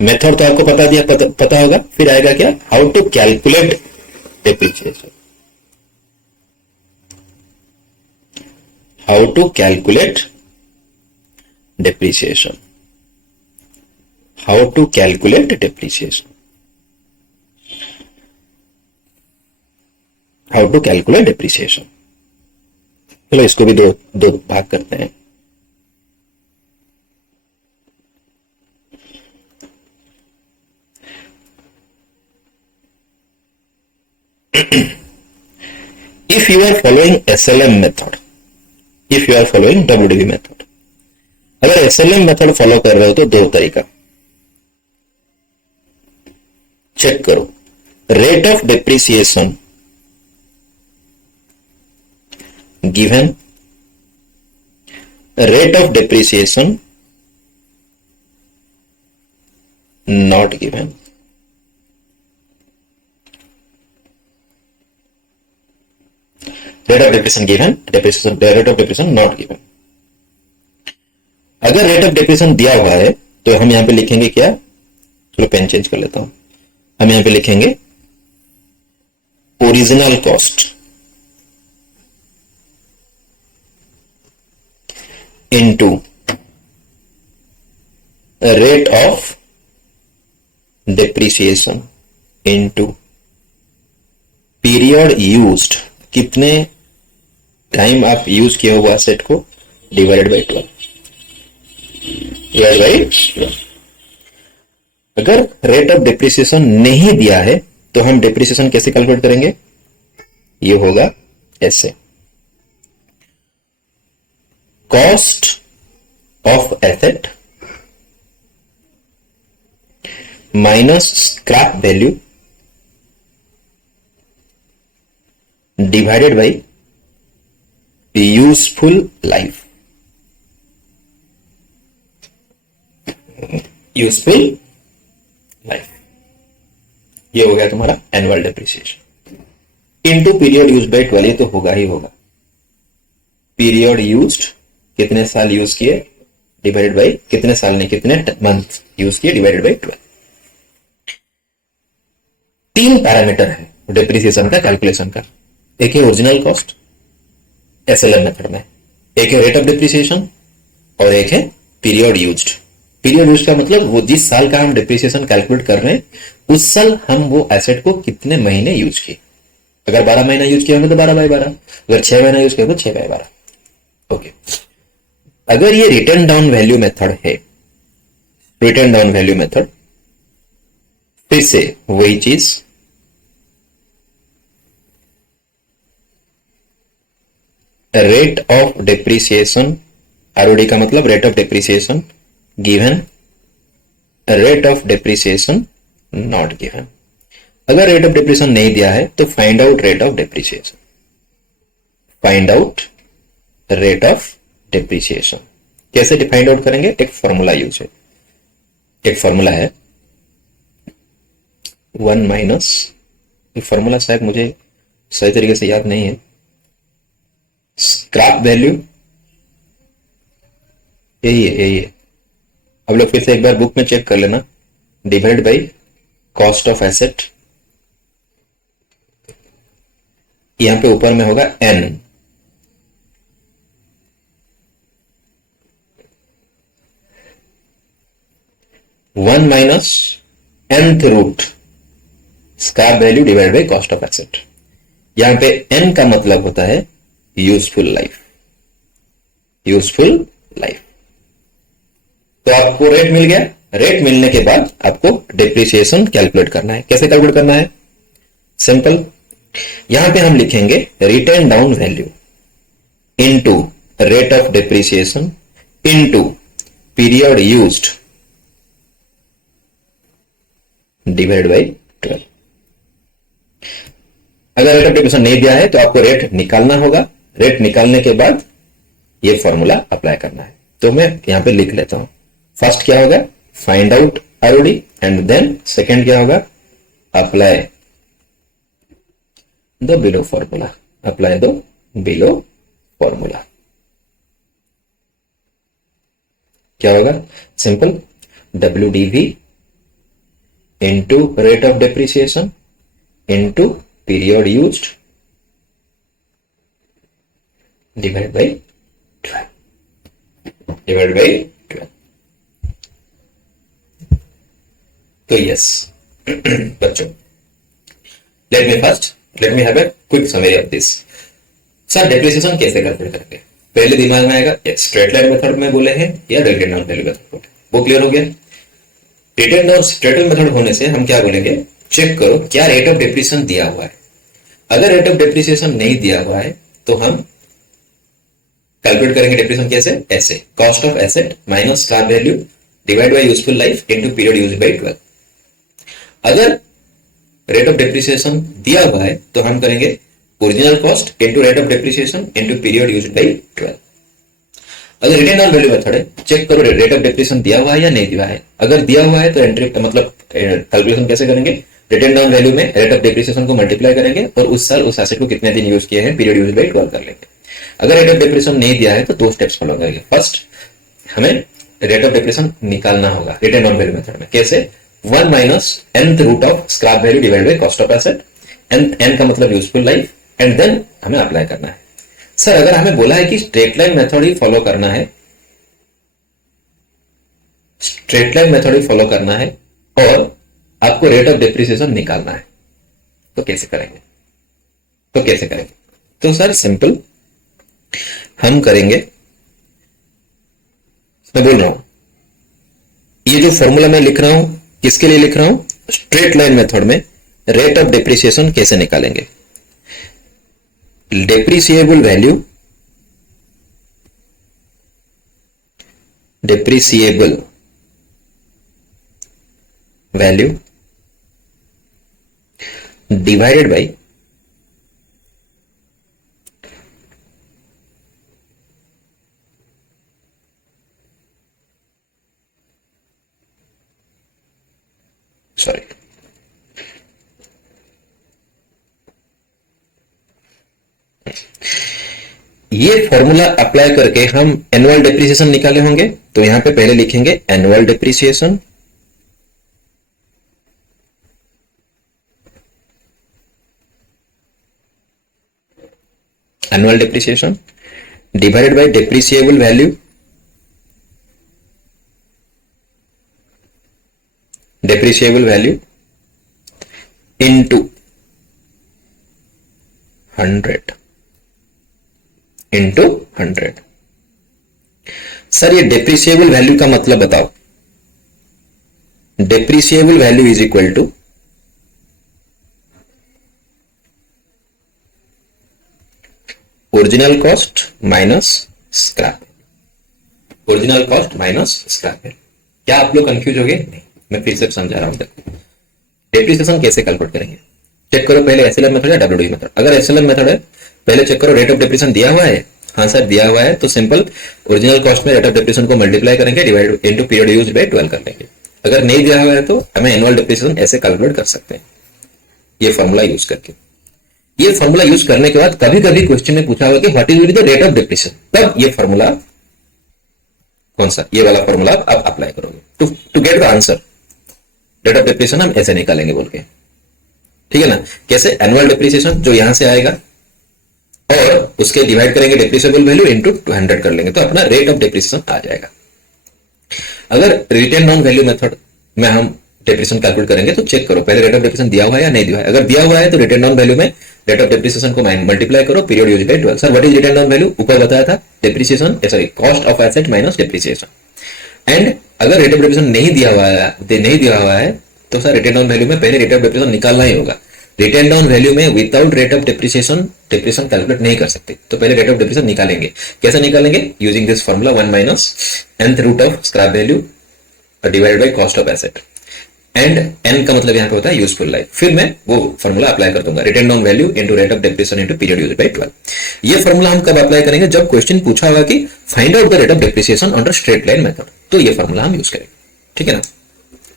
Method तो आपको पता होगा, फिर आएगा क्या how to calculate depreciation, how to calculate depreciation, how to calculate depreciation, how to calculate depreciation। चलो इसको भी दो भाग करते हैं। if you are following SLM method, if you are following WDV method, अगर एसएलएम मेथड फॉलो कर रहे हो तो 2 तरीका चेक करो। Rate of depreciation given, rate of depreciation not given. Rate of depreciation given, rate of depreciation not given. अगर rate of depreciation दिया हुआ है तो हम यहां पे लिखेंगे क्या, चलो पेन चेंज कर लेता हूं, हम यहां पे लिखेंगे original cost into rate of depreciation into period used, कितने टाइम आप यूज किया हुआ सेट को, डिवाइडेड बाई 12। अगर रेट ऑफ डेप्रिसिएशन नहीं दिया है तो हम डेप्रिसिएशन कैसे कैलकुलेट करेंगे, ये होगा ऐसे, cost of asset minus scrap value divided by useful life, useful life. ये हो गया तुम्हारा annual depreciation into period use by 12, ये तो होगा ही होगा। पीरियड यूज्ड कितने साल यूज किए डिवाइडेड बाई कितने साल ने कितने मंथ यूज किए डिवाइडेड बाई 12। 3 पैरामीटर है डिप्रिसिएशन का कैलकुलेशन का। एक है ओरिजिनल कॉस्ट एसएलएम मेथड में, एक है रेट ऑफ डिप्रिसिएशन और एक है पीरियड यूज्ड। पीरियड यूज्ड का मतलब वो जिस साल का हम डिप्रिसिएशन कैलकुलेट कर रहे हैं उस साल हम वो एसेट को कितने महीने यूज किए। अगर 12 महीना यूज किया होंगे तो 12/12, अगर 6 महीना यूज किया तो 6/12। ओके, अगर ये रिटर्न डाउन वैल्यू मेथड है, रिटर्न डाउन वैल्यू मेथड, फिर से वही चीज, रेट ऑफ डिप्रिसिएशन, आरओडी का मतलब rate of depreciation given, rate of depreciation not given. अगर रेट ऑफ डिप्रिसिएशन नहीं दिया है तो find out rate of depreciation, find out rate of depreciation. कैसे फाइंड आउट करेंगे? एक फॉर्मूला यूज है, एक फॉर्मूला है 1 माइनस, फॉर्मूला शायद मुझे सही तरीके से याद नहीं है, स्क्रैप वैल्यू, यही है। अब लोग फिर से एक बार बुक में चेक कर लेना, divide by cost of asset, यहां पे ऊपर में होगा n, one minus nth root scrap value divide by cost of asset. यहां पे n का मतलब होता है यूजफुल लाइफ, यूजफुल लाइफ। तो आपको रेट मिल गया, रेट मिलने के बाद आपको डिप्रिसिएशन कैलकुलेट करना है। कैसे कैलकुलेट करना है? सिंपल, यहां पे हम लिखेंगे return down value into rate of depreciation into period used divide by 12। अगर रेट ऑफ डिप्रिसिएशन नहीं दिया है तो आपको रेट निकालना होगा, रेट निकालने के बाद ये फॉर्मूला अप्लाई करना है। तो मैं यहां पे लिख लेता हूं, फर्स्ट क्या होगा? Find out ROD, and then second क्या होगा? Apply the below formula, apply the below formula. क्या होगा? Simple, WDV into rate of depreciation into period used divided by 12, divided by 12। तो यस बच्चों, let me have a quick summary of this। Sir depreciation कैसे calculate करेंगे? पहले दिमाग में आएगा स्ट्रेट लाइन मेथड में बोले हैं या रिटर्न डाउन वैल्यू मेथड बोले, वो क्लियर हो गया। Return down straight line method होने से हम क्या बोलेंगे? चेक करो क्या रेट ऑफ डेप्रिसिएशन दिया हुआ है। अगर रेट ऑफ डेप्रिसिएशन नहीं दिया हुआ है तो हम कैलकुलेट करेंगे डेप्रिसिएशन कैसे? ऐसे, cost of asset minus scrap value divide bye useful life into period used by 12। अगर रेट ऑफ डेप्रिसिएशन दिया हुआ है तो हम करेंगे original cost into rate of depreciation into period used by 12। अगर रिटर्न डाउन वैल्यू मेथड है, check करो रेट ऑफ डेप्रिसिएशन दिया हुआ है या नहीं दिया है। अगर दिया हुआ है तो एंट्री मतलब कैलकुलेशन कैसे करेंगे? रिटर्न डाउन वैल्यू में रेट ऑफ डेप्रिसिएशन को मल्टीप्लाई करेंगे और उस साल उस एसेट को कितने दिन यूज किए हैं पीरियड यूज बाय 12 कर लेंगे। अगर रेट ऑफ डेप्रिसिएशन नहीं दिया है तो 2 स्टेप्स फॉलो करेंगे। फर्स्ट, हमें रेट ऑफ डेप्रिसिएशन निकालना होगा रिटर्न डाउन वैल्यू मेथड में। कैसे? 1 minus nth root of scrap value divide by cost of asset, n का मतलब यूजफुल लाइफ, एंड देन हमें अप्लाई करना है। सर अगर हमें बोला है कि स्ट्रेट लाइन मेथड ही फॉलो करना है, स्ट्रेट लाइन मेथड ही फॉलो करना है और आपको रेट ऑफ डेप्रिसिएशन निकालना है, तो कैसे करेंगे? तो सर सिंपल, हम करेंगे, मैं बोल रहा हूं ये जो फॉर्मूला मैं लिख रहा हूं किसके लिए लिख रहा हूं? स्ट्रेट लाइन मेथड में रेट ऑफ डेप्रिसिएशन कैसे निकालेंगे? Depreciable value, depreciable value divided by sorry ये फॉर्मूला अप्लाई करके हम एनुअल डेप्रिसिएशन निकाले होंगे, तो यहां पे पहले लिखेंगे annual depreciation divided by depreciable value into 100 into 100। Sir ये डेप्रिसिएबल वैल्यू का मतलब बताओ। Depreciable value is equal to original cost minus scrap. Original cost minus scrap. क्या आप लोग कंफ्यूज हो गए? नहीं, मैं फिर से समझा रहा हूं। देखो डेप्रिसिएशन कैसे कैलकुलेट करेंगे, चेक करो पहले एसएलएम मेथड या डब्ल्यूडी मेथड। अगर एसएलएम मेथड है पहले चेक करो रेट ऑफ डेप्रिसिएशन दिया हुआ है। हाँ सर दिया हुआ है, तो सिंपल ओरिजिनल कॉस्ट में रेट ऑफ डेप्रिसिएशन को मल्टीप्लाई करेंगे, divide into period used by 12 कर लेंगे। अगर नहीं दिया हुआ है तो हमें एनुअल डेप्रिसिएशन ऐसे कैलकुलेट कर सकते हैं, ये फॉर्मूला यूज करके। ये फॉर्मूला यूज करने के बाद कभी कभी क्वेश्चन में पूछा होगा कि what is the rate of depreciation, तब ये फॉर्मूला कौन सा, ये वाला फॉर्मूला आप अप्लाई करोगे to get the answer. Rate of depreciation हम ऐसे निकालेंगे बोल के, ठीक है ना। कैसे? एनुअल डेप्रिसिएशन जो यहां से आएगा और उसके डिवाइड करेंगे डेप्रिसिएबल वैल्यू इनटू 200 कर लेंगे, तो अपना रेट ऑफ डेप्रिसिएशन आ जाएगा। अगर रिटेन डाउन वैल्यू मेथड में हम डेप्रिसिएशन कैलकुलेट करेंगे तो चेक करो पहले रेट ऑफ डेप्रिसिएशन दिया हुआ है या नहीं दिया है। अगर दिया हुआ है तो रिटेन डाउन वैल्यू में रेट ऑफ डेप्रिसिएशन को मल्टीप्लाई करो, period used by 12। Sir what is written down value? ऊपर बताया था, depreciation sorry cost of asset minus depreciation. And अगर रेट ऑफ डेप्रिसिएशन नहीं दिया हुआ है तो सर रिटेन डाउन वैल्यू में पहले रेट ऑफ डेप्रिसिएशन निकालना ही होगा। रिटेन डाउन वैल्यू में without rate of depreciation calculate नहीं कर सकते, तो पहले रेट ऑफ डेप्रिसिएशन निकालेंगे। कैसे निकालेंगे? Using this formula 1 minus nth root of scrap value divided by cost of asset. And n का मतलब यहां पे होता है यूजफुल लाइफ। फिर मैं वो फॉर्मूला अप्लाई कर दूंगा, written down value into rate of depreciation into period used by 12। ये फॉर्मूला हम कब अप्लाई करेंगे? जब क्वेश्चन पूछा होगा कि find out the rate of depreciation under straight line method, तो ये फॉर्मूला हम यूज करेंगे, ठीक है ना।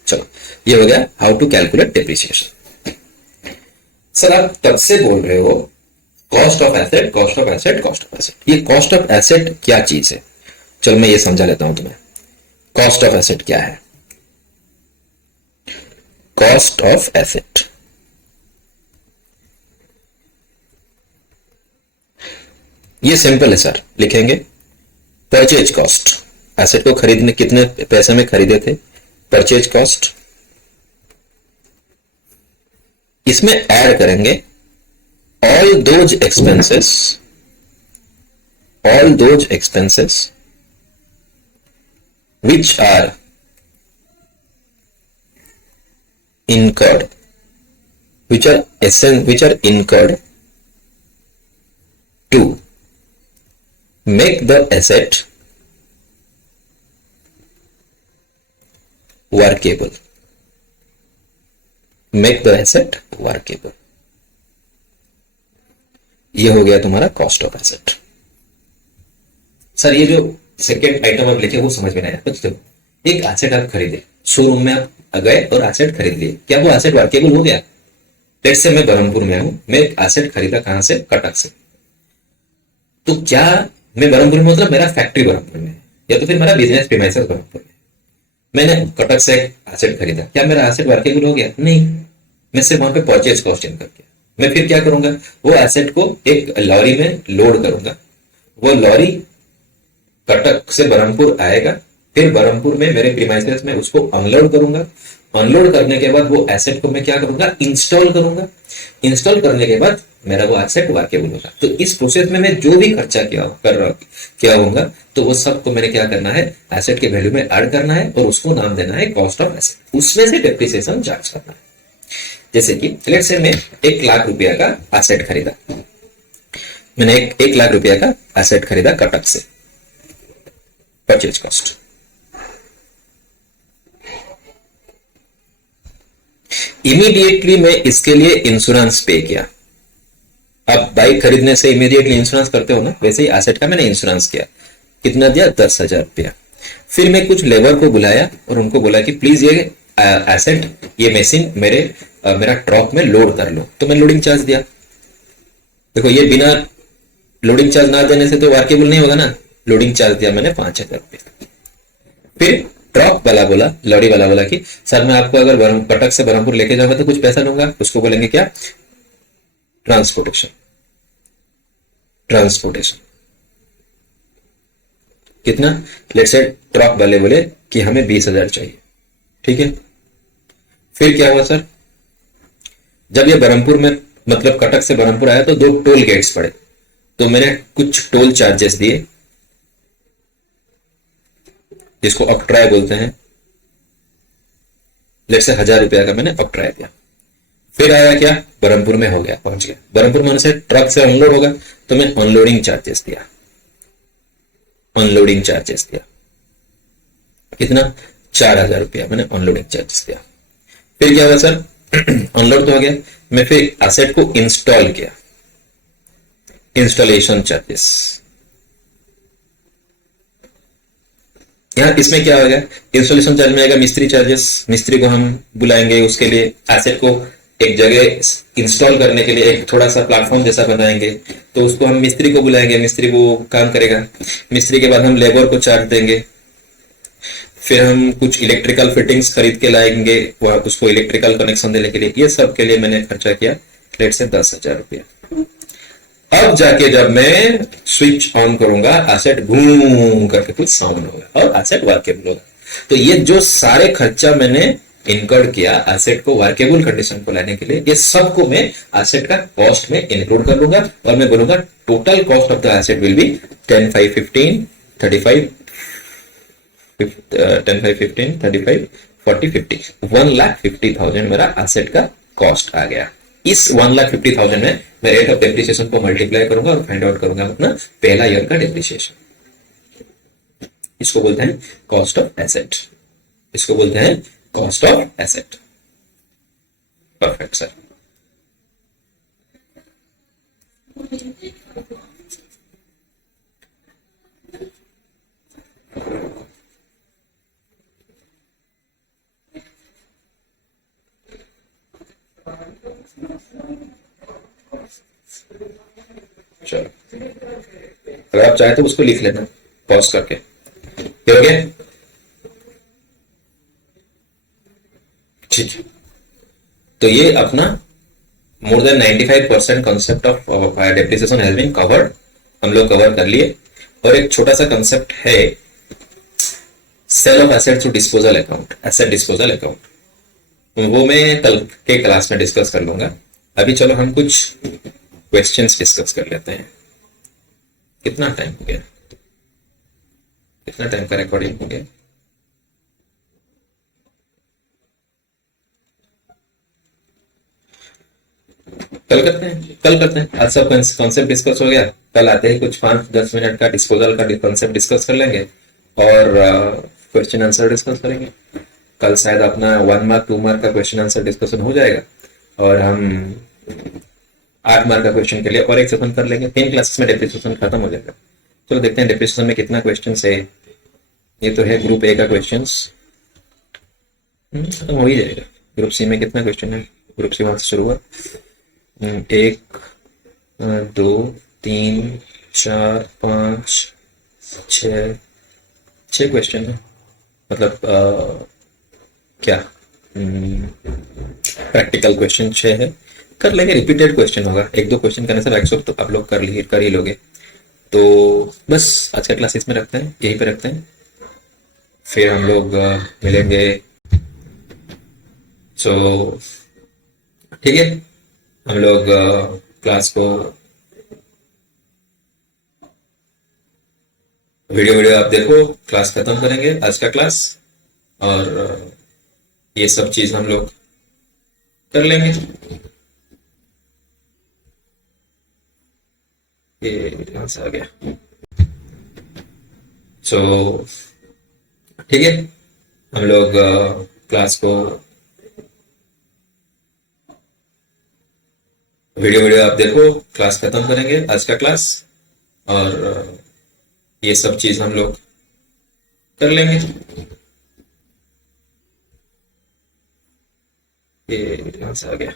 चलो ये हो गया how to calculate depreciation. Sir आप तब से बोल रहे हो cost of asset, cost of asset, cost of asset. ये कॉस्ट ऑफ एसेट क्या चीज है? चलो मैं ये समझा लेता हूं तुम्हें। कॉस्ट ऑफ एसेट क्या है? कॉस्ट ऑफ एसेट ये सिंपल है सर, लिखेंगे परचेज कॉस्ट। एसेट को खरीदने कितने पैसे में खरीदे थे, परचेज कॉस्ट। इसमें ऐड करेंगे all those expenses which are incurred which are incurred to make the asset workable, ये हो गया तुम्हारा कॉस्ट ऑफ एसेट। सर ये जो सेकेंड आइटम आप लिखे वो समझ में नहीं आया। कुछ देखो, एक एसेट आप खरीदे, शोरूम में आप गए और एसेट खरीद लिए, क्या वो एसेट वर्केबल हो गया? लेट्स से मैं बरहमपुर में हूं, मैं एक एसेट खरीदा कहां से? कटक से। तो क्या मैं बरहमपुर में, मतलब मेरा फैक्ट्री बरहमपुर में या तो फिर मेरा बिजनेस प्रीमाइसेस बरहमपुर में, मैंने कटक से एक एसेट खरीदा, क्या मेरा एसेट वर्केबल हो गया? नहीं, मैं सिर्फ वहां पे परचेज कॉस्ट इनकर किया। मैं फिर क्या करूंगा? वो एसेट को एक लॉरी में लोड करूंगा, वो लॉरी कटक से बरहमपुर आएगा, फिर बरहमपुर में मेरे प्रीमाइसेस में उसको अनलोड करूंगा। अनलोड करने के बाद वो एसेट को मैं क्या करूंगा? इंस्टॉल करूंगा। इंस्टॉल करने के बाद मेरा वो एसेट वर्केबल होगा। तो इस प्रोसेस में मैं जो भी खर्चा किया होगा तो वो सब को मैंने क्या करना है? एसेट के वैल्यू में ऐड करना है और उसको नाम देना है कॉस्ट ऑफ एसेट। उसमें से डेप्रिसिएशन चार्ज करना है। जैसे कि लेट्स से मैं 1 लाख रुपया का एसेट खरीदा, मैंने 1 लाख रुपया का एसेट खरीदा कटक से, परचेज कॉस्ट। इमीडिएटली मैं इसके लिए इंश्योरेंस पे किया। अब बाइक खरीदने से इमीडिएटली इंश्योरेंस करते हो ना, वैसे ही एसेट का मैंने इंश्योरेंस किया। कितना दिया? 10,000 रुपया। फिर मैं कुछ लेबर को बुलाया और उनको बोला कि प्लीज ये एसेट, ये मशीन मेरा ट्रक में लोड कर लो, तो मैं लोडिंग चार्ज दिया। देखो ये बिना लोडिंग चार्ज ना देने से तो वर्केबल नहीं होगा ना। लोडिंग चार्ज दिया मैंने 5,000 रुपये। फिर ड्रॉप वाला बोला, लड़ी वाला बोला कि सर मैं आपको अगर कटक से बरहमपुर लेके जाऊंगा तो कुछ पैसा लूंगा। उसको बोलेंगे क्या? ट्रांसपोर्टेशन। ट्रांसपोर्टेशन कितना? लेट्स से ड्रॉप वाले बोले कि हमें 20,000 चाहिए, ठीक है। फिर क्या हुआ सर, जब ये बरहमपुर में मतलब कटक से बरहमपुर आया तो 2 टोल गेट्स पड़े, तो मैंने कुछ टोल चार्जेस दिए जिसको ऑक्ट्राय बोलते हैं। लेट्स से 1,000 रुपया का मैंने ऑक्ट्राय दिया। फिर आया क्या, बरहमपुर में हो गया, पहुंच गया बरहमपुर में, से ट्रक से अनलोड होगा तो मैं अनलोडिंग चार्जेस दिया। अनलोडिंग चार्जेस दिया कितना? 4,000 रुपया मैंने अनलोडिंग चार्जेस दिया। फिर क्या हुआ सर, अनलोड तो हो गया, मैं फिर एसेट को इंस्टॉल किया, इंस्टॉलेशन चार्जेस। यहां इसमें क्या होगा, इंस्टॉलेशन चार्ज में आएगा मिस्त्री चार्जेस। मिस्त्री को हम बुलाएंगे, उसके लिए एसेट को एक जगह इंस्टॉल करने के लिए एक थोड़ा सा प्लेटफॉर्म जैसा बनाएंगे, तो उसको हम मिस्त्री को बुलाएंगे, मिस्त्री वो काम करेगा। मिस्त्री के बाद हम लेबर को चार्ज देंगे। फिर हम कुछ इलेक्ट्रिकल फिटिंग्स खरीद के लाएंगे, वह उसको इलेक्ट्रिकल कनेक्शन देने के लिए। ये सब के लिए मैंने खर्चा किया लेट से 10,000 रुपया। अब जाके जब मैं स्विच ऑन करूंगा, एसेट घूम करके कुछ साउंड होगा और एसेट वर्केबल होगा। तो ये जो सारे खर्चा मैंने इनकर्ड किया एसेट को वर्केबल कंडीशन को लाने के लिए, ये सबको मैं एसेट का कॉस्ट में इंक्लूड कर लूंगा और मैं बोलूंगा total cost of the asset will be 10, 5, 15, 35, 10, 5, 15, 35, 40, 50, 1,50,000 मेरा एसेट का कॉस्ट आ गया। इस 1,50,000 में मैं रेट ऑफ डेप्रिसिएशन को मल्टीप्लाई करूंगा और फाइंड आउट करूंगा अपना पहला ईयर का डेप्रिसिएशन। इसको बोलते हैं कॉस्ट ऑफ एसेट। इसको बोलते हैं cost of asset. Perfect sir. चलो, अगर आप चाहे तो उसको लिख लेना पॉज करके। हो गया? ठीक है, तो ये अपना more than 95% concept of depreciation has been covered, हम लोग कवर कर लिए। और एक छोटा सा कॉन्सेप्ट है sale of asset to disposal account, asset disposal account, वो मैं कल के क्लास में डिस्कस कर लूंगा। अभी चलो हम कुछ क्वेश्चंस डिस्कस कर लेते हैं। कितना टाइम हो गया, कितना टाइम का रिकॉर्डिंग हो गया? कल करते हैं, कल करते हैं। आज सब कॉन्सेप्ट डिस्कस हो गया, कल आते ही कुछ 5-10 मिनट का डिस्पोजल का कॉन्सेप्ट डिस्कस कर लेंगे और क्वेश्चन आंसर डिस्कस करेंगे। कल शायद अपना 1 मार्क 2 मार्क का क्वेश्चन आंसर डिस्कशन हो जाएगा और हम 8 मार्क का क्वेश्चन के लिए और एक सेशन कर लेंगे। 3 क्लासेस में डेप्रिसिएशन खत्म हो जाएगा। चलो देखते हैं डेप्रिसिएशन में कितना क्वेश्चन है। ये तो है ग्रुप ए का क्वेश्चन, खत्म हो ही जाएगा। ग्रुप सी में कितना क्वेश्चन है? ग्रुप सी वहां से शुरू हुआ, 1, 2, 3, 4, 5, 6 क्वेश्चन है। मतलब क्या प्रैक्टिकल क्वेश्चन 6 है, कर लेंगे। रिपीटेड क्वेश्चन होगा, 1-2 क्वेश्चन करने से एक्सपेक्ट तो आप लोग कर ही लोगे। तो बस आज का क्लास इसमें रखते हैं, यहीं पे रखते हैं। फिर हम लोग मिलेंगे। सो ठीक है, हम लोग क्लास को वीडियो आप देखो, क्लास खत्म करेंगे आज का क्लास और ये सब चीज हम लोग कर लेंगे। ये कहां से आ गया? सो ठीक है, हम लोग क्लास को वीडियो आप देखो, क्लास खत्म करेंगे आज का क्लास और ये सब चीज हम लोग कर लेंगे। ये कहां से आ गया?